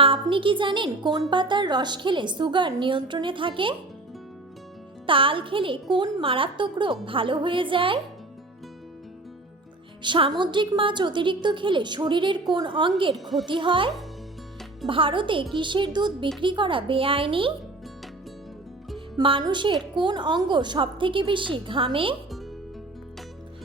আপনি কি জানেন কোন পাতার রস খেলে সুগার নিয়ন্ত্রণে থাকে? তাল খেলে কোন মারাত্মক রোগ ভালো হয়ে যায়? সামুদ্রিক মাছ অতিরিক্ত খেলে শরীরের কোন অঙ্গের ক্ষতি হয়? ভারতে কিসের দুধ বিক্রি করা বেআইনি? মানুষের কোন অঙ্গ সবথেকে বেশি ঘামে?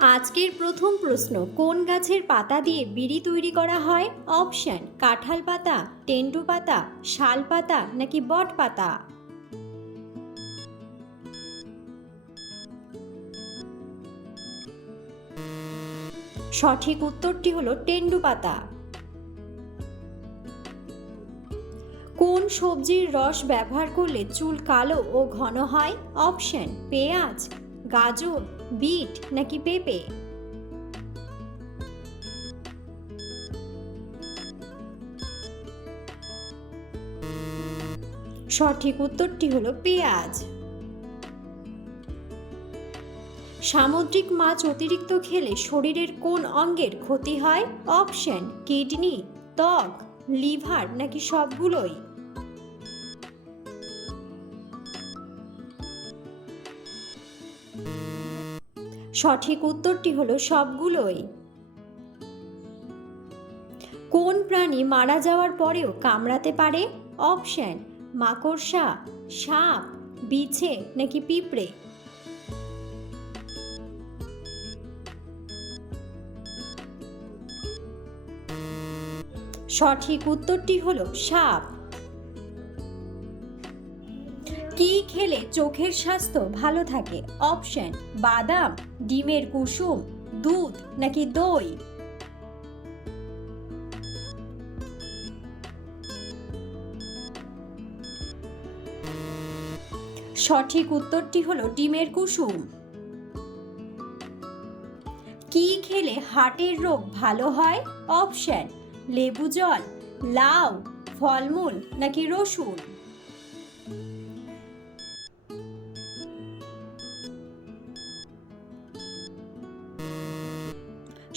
আজকের প্রথম প্রশ্ন, কোন গাছের পাতা দিয়ে বিড়ি তৈরি করা হয়? অপশন, কাঁঠাল পাতা, টেন্ডু পাতা, শাল পাতা নাকি বট পাতা? সঠিক উত্তরটি হলো টেন্ডু পাতা। কোন সবজির রস ব্যবহার করলে চুল কালো ও ঘন হয়? অপশন, পেঁয়াজ, গাজর বিট নাকি পেঁপে? সঠিক উত্তরটি হলো পেঁয়াজ। সামুদ্রিক মাছ অতিরিক্ত খেলে শরীরের কোন অঙ্গের ক্ষতি হয়? অপশন, কিডনি, ত্বক, লিভার নাকি সবগুলোই? সঠিক উত্তরটি হলো সবগুলোই। কোন প্রাণী মারা যাওয়ার পরেও কামড়াতে পারে? অপশন, মাকড়সা, সাপ, বিছে নাকি পিঁপড়ে? সঠিক উত্তরটি হলো সাপ। কি খেলে চোখের স্বাস্থ্য ভালো থাকে? অপশন, বাদাম ডিমের কুসুম, দুধ নাকি দই? সঠিক উত্তরটি হলো ডিমের কুসুম। কি খেলে হার্টের রোগ ভালো হয়? অপশন, লেবু জল, লাউ, ফলমূল নাকি রসুন?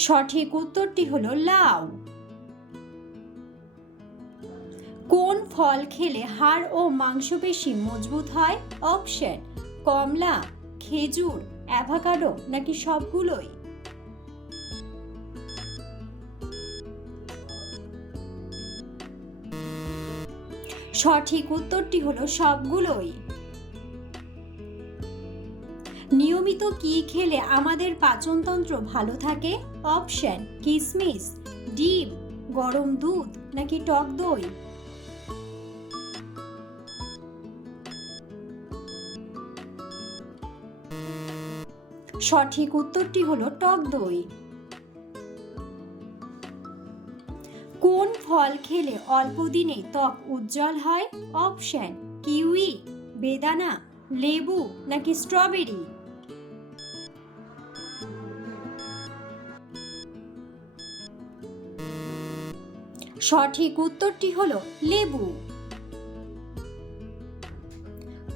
সঠিক উত্তরটি হলো লাউ। কোন ফল খেলে হাড় ও মাংসপেশি মজবুত হয়? অপশন, কমলা, খেজুর, অ্যাভাকাডো নাকি সবগুলোই? সঠিক উত্তরটি হলো সবগুলোই। নিয়মিত কি খেলে আমাদের পাচনতন্ত্র ভালো থাকে? অপশন, কিসমিস, ডিম, গরম দুধ নাকি টক দই? সঠিক উত্তরটি হলো টক দই। কোন ফল খেলে অল্প দিনে ত্বক উজ্জ্বল হয়? অপশন, কিউই, বেদানা, লেবু নাকি স্ট্রবেরি? সঠিক উত্তরটি হলো লেবু।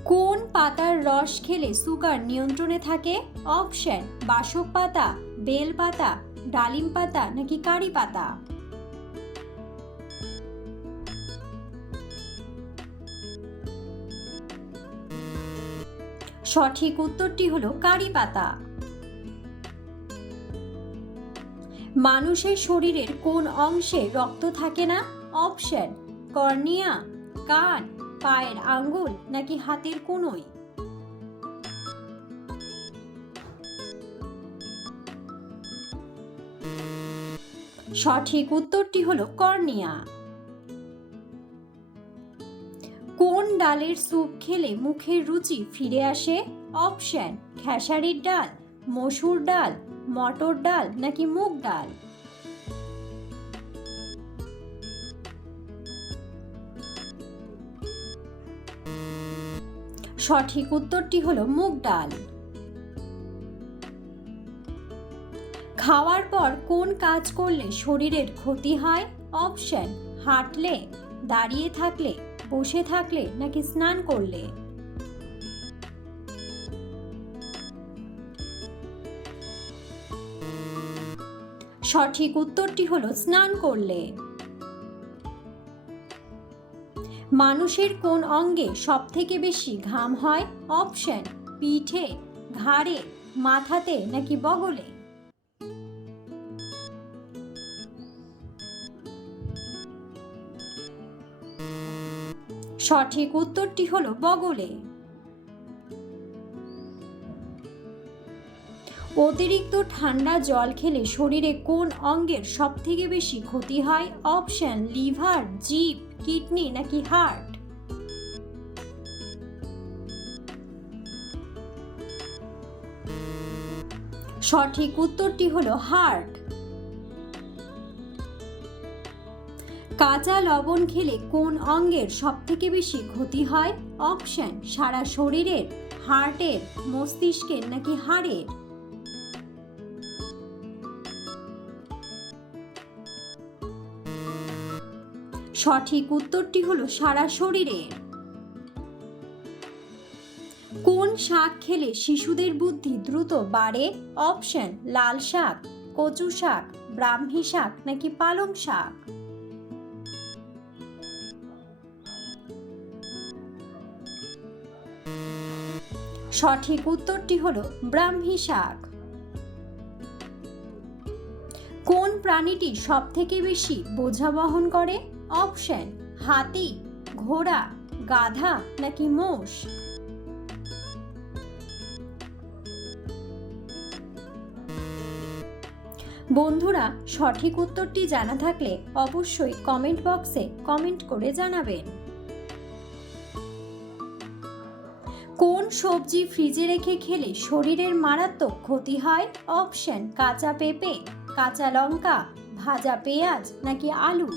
কোন পাতার রস খেলে সুগার নিয়ন্ত্রণে থাকে? অপশন, বাসক পাতা, বেল পাতা, ডালিম পাতা নাকি কারি পাতা? সঠিক উত্তরটি হলো কারি পাতা। মানুষের শরীরের কোন অংশে রক্ত থাকে না? অপশন, কর্নিয়া, কান, পায়ের আঙ্গুল নাকি হাতের কোনোই? সঠিক উত্তরটি হলো কর্নিয়া। কোন ডালের স্যুপ খেলে মুখের রুচি ফিরে আসে? অপশন, খেসারির ডাল, মসুর ডাল মটর ডাল নাকি মুগ ডাল? সঠিক উত্তরটি হলো মুগ ডাল। খাওয়ার পর কোন কাজ করলে শরীরের ক্ষতি হয়? অপশন হাঁটলে, দাঁড়িয়ে থাকলে, বসে থাকলে নাকি স্নান করলে? সঠিক উত্তরটি হলো স্নান করলে। মানুষের কোন অঙ্গে সব থেকে বেশি ঘাম হয়? অপশন, পিঠে, ঘাড়ে, মাথাতে নাকি বগলে? সঠিক উত্তরটি হলো বগলে। অতিরিক্ত ঠান্ডা জল খেলে শরীরে কোন অঙ্গের সব থেকে বেশি ক্ষতি হয়? অপশন, লিভার, জিভ, কিডনি নাকি হার্ট? সঠিক উত্তরটি হলো হার্ট। কাঁচা লবণ খেলে কোন অঙ্গের সব থেকে বেশি ক্ষতি হয়? অপশন, সারা শরীরের, হার্টের, মস্তিষ্কের নাকি হাড়ের? সঠিক উত্তরটি হলো সারা শরীরে। কোন শাক খেলে শিশুদের বুদ্ধি দ্রুত বাড়ে? অপশন, লাল শাক, কচু শাক, ব্রাহ্মী শাক নাকি পালং শাক? সঠিক উত্তরটি হলো ব্রাহ্মী শাক। কোন প্রাণীটি সব থেকে বেশি বোঝা বহন করে? অপশন, হাতি, ঘোড়া, গাধা নাকি মোষ? বন্ধুরা, সঠিক উত্তরটি জানা থাকলে অবশ্যই কমেন্ট বক্সে কমেন্ট করে জানাবেন। কোন সবজি ফ্রিজে রেখে খেলে শরীরের মারাত্মক ক্ষতি হয়? অপশন, কাঁচা পেঁপে, কাঁচা লঙ্কা, ভাজা পেঁয়াজ নাকি আলু?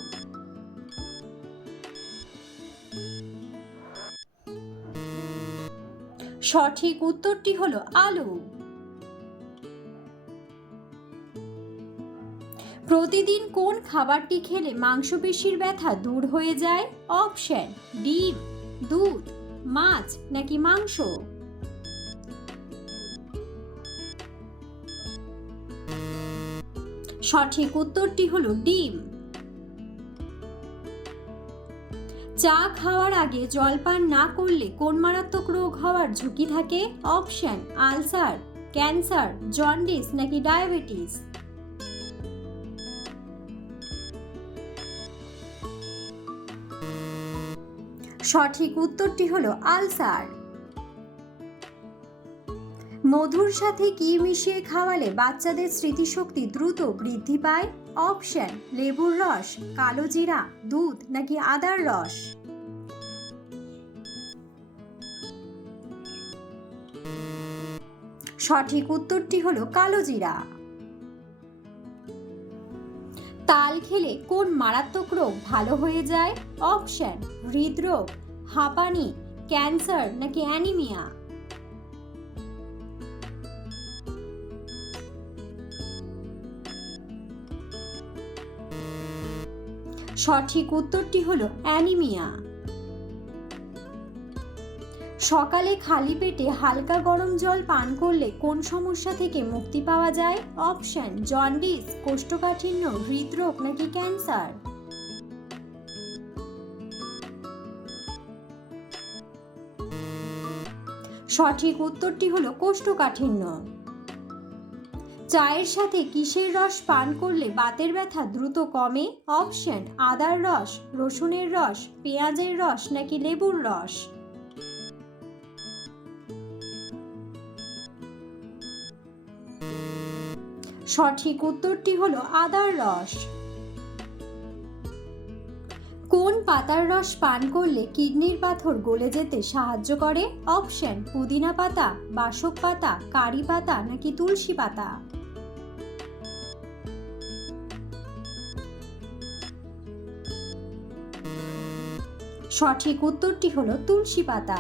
সঠিক উত্তরটি হলো আলু। প্রতিদিন কোন খাবারটি খেলে মাংসপেশির ব্যথা দূর হয়ে যায়? অপশন ডিম দুধ, মাছ নাকি মাংস? সঠিক উত্তরটি হলো ডিম। চা খাওয়ার আগে জলপান না করলে কোন মারাত্মক রোগ হওয়ার ঝুঁকি থাকে? অপশন, আলসার, ক্যান্সার, জন্ডিস নাকি ডায়াবেটিস? সঠিক উত্তরটি হলো আলসার। মধুর সাথে কি মিশিয়ে খাওয়ালে বাচ্চাদের স্মৃতিশক্তি দ্রুত বৃদ্ধি পায়? অপশন লেবুর রস, কালো জিরা, দুধ নাকি আদার রস? সঠিক উত্তরটি হলো কালো জিরা। তাল খেলে কোন মারাত্মক রোগ ভালো হয়ে যায়? অপশন হৃদরোগ, হাঁপানি, ক্যান্সার নাকি অ্যানিমিয়া? সঠিক উত্তরটি হলো অ্যানিমিয়া। সকালে খালি পেটে হালকা গরম জল পান করলে কোন সমস্যা থেকে মুক্তি পাওয়া যায়? অপশন, জন্ডিস, কোষ্ঠকাঠিন্য, হৃদরোগ নাকি ক্যান্সার? সঠিক উত্তরটি হলো কোষ্ঠকাঠিন্য। চায়ের সাথে কিসের রস পান করলে বাতের ব্যথা দ্রুত কমে? অপশন, আদার রস, রসুনের রস, পেঁয়াজের রস নাকি লেবুর রস? সঠিক উত্তরটি হলো আদার রস। কোন পাতার রস পান করলে কিডনির পাথর গলে যেতে সাহায্য করে? অপশন, পুদিনা পাতা, বাসক পাতা, কারি পাতা নাকি তুলসী পাতা? সঠিক উত্তরটি হলো তুলসী পাতা।